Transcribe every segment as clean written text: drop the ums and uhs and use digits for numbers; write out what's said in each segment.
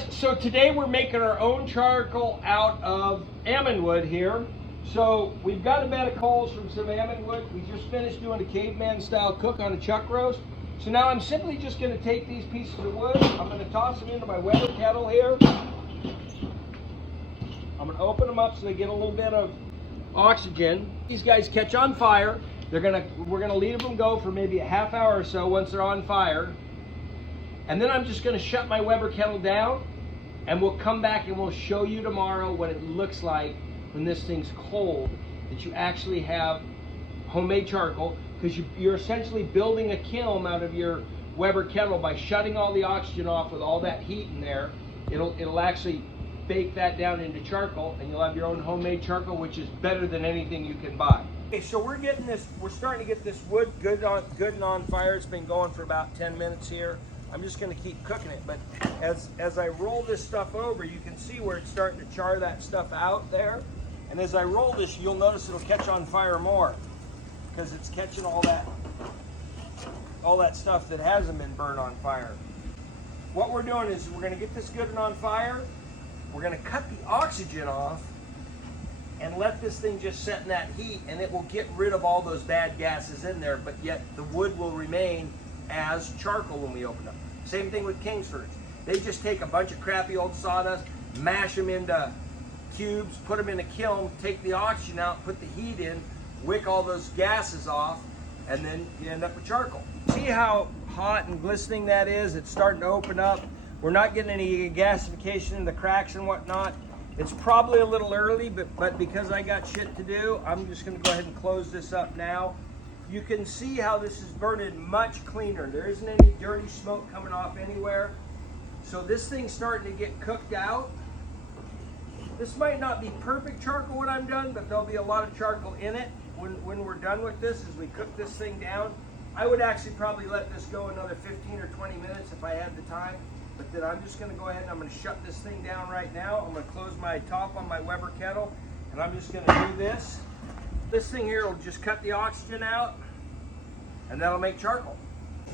guys, so today we're making our own charcoal out of almond wood here. So we've got a bed of coals from some almond wood. We just finished doing a caveman style cook on a chuck roast. So now I'm simply just going to take these pieces of wood, I'm going to toss them into my Weber kettle here. I'm going to open them up so they get a little bit of oxygen. These guys catch on fire. We're going to leave them go for maybe a half hour or so once they're on fire. And then I'm just going to shut my Weber kettle down, and we'll come back and we'll show you tomorrow what it looks like when this thing's cold, that you actually have homemade charcoal, because you're essentially building a kiln out of your Weber kettle by shutting all the oxygen off with all that heat in there. It'll actually bake that down into charcoal, and you'll have your own homemade charcoal, which is better than anything you can buy. Okay, so we're starting to get this wood good and on fire. It's been going for about 10 minutes here. I'm just going to keep cooking it, but as I roll this stuff over, you can see where it's starting to char that stuff out there. And as I roll this, you'll notice it'll catch on fire more, because it's catching all that stuff that hasn't been burned on fire. What we're doing is we're going to get this good and on fire. We're going to cut the oxygen off and let this thing just set in that heat, and it will get rid of all those bad gases in there, but yet the wood will remain as charcoal when we open up. Same thing with Kingsfords. They just take a bunch of crappy old sawdust, mash them into cubes, put them in a kiln, take the oxygen out, put the heat in, wick all those gases off, and then you end up with charcoal. See how hot and glistening that is? It's starting to open up. We're not getting any gasification in the cracks and whatnot. It's probably a little early, but because I got shit to do, I'm just gonna go ahead and close this up now. You can see how this is burning much cleaner. There isn't any dirty smoke coming off anywhere. So this thing's starting to get cooked out. This might not be perfect charcoal when I'm done, but there'll be a lot of charcoal in it when we're done with this as we cook this thing down. I would actually probably let this go another 15 or 20 minutes if I had the time. But then I'm just gonna go ahead and I'm gonna shut this thing down right now. I'm gonna close my top on my Weber kettle, and I'm just gonna do this. This thing here will just cut the oxygen out, and that'll make charcoal.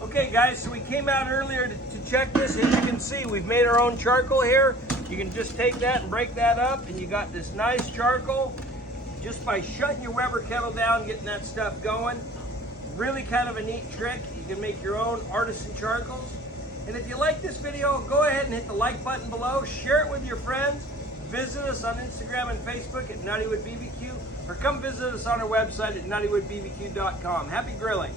Okay guys, so we came out earlier to check this. As you can see, we've made our own charcoal here. You can just take that and break that up, and you got this nice charcoal just by shutting your Weber kettle down, getting that stuff going. Really kind of a neat trick. You can make your own artisan charcoals. And if you like this video, go ahead and hit the like button below, share it with your friends, visit us on Instagram and Facebook at Knotty Wood BBQ, or come visit us on our website at knottywoodbbq.com. Happy grilling!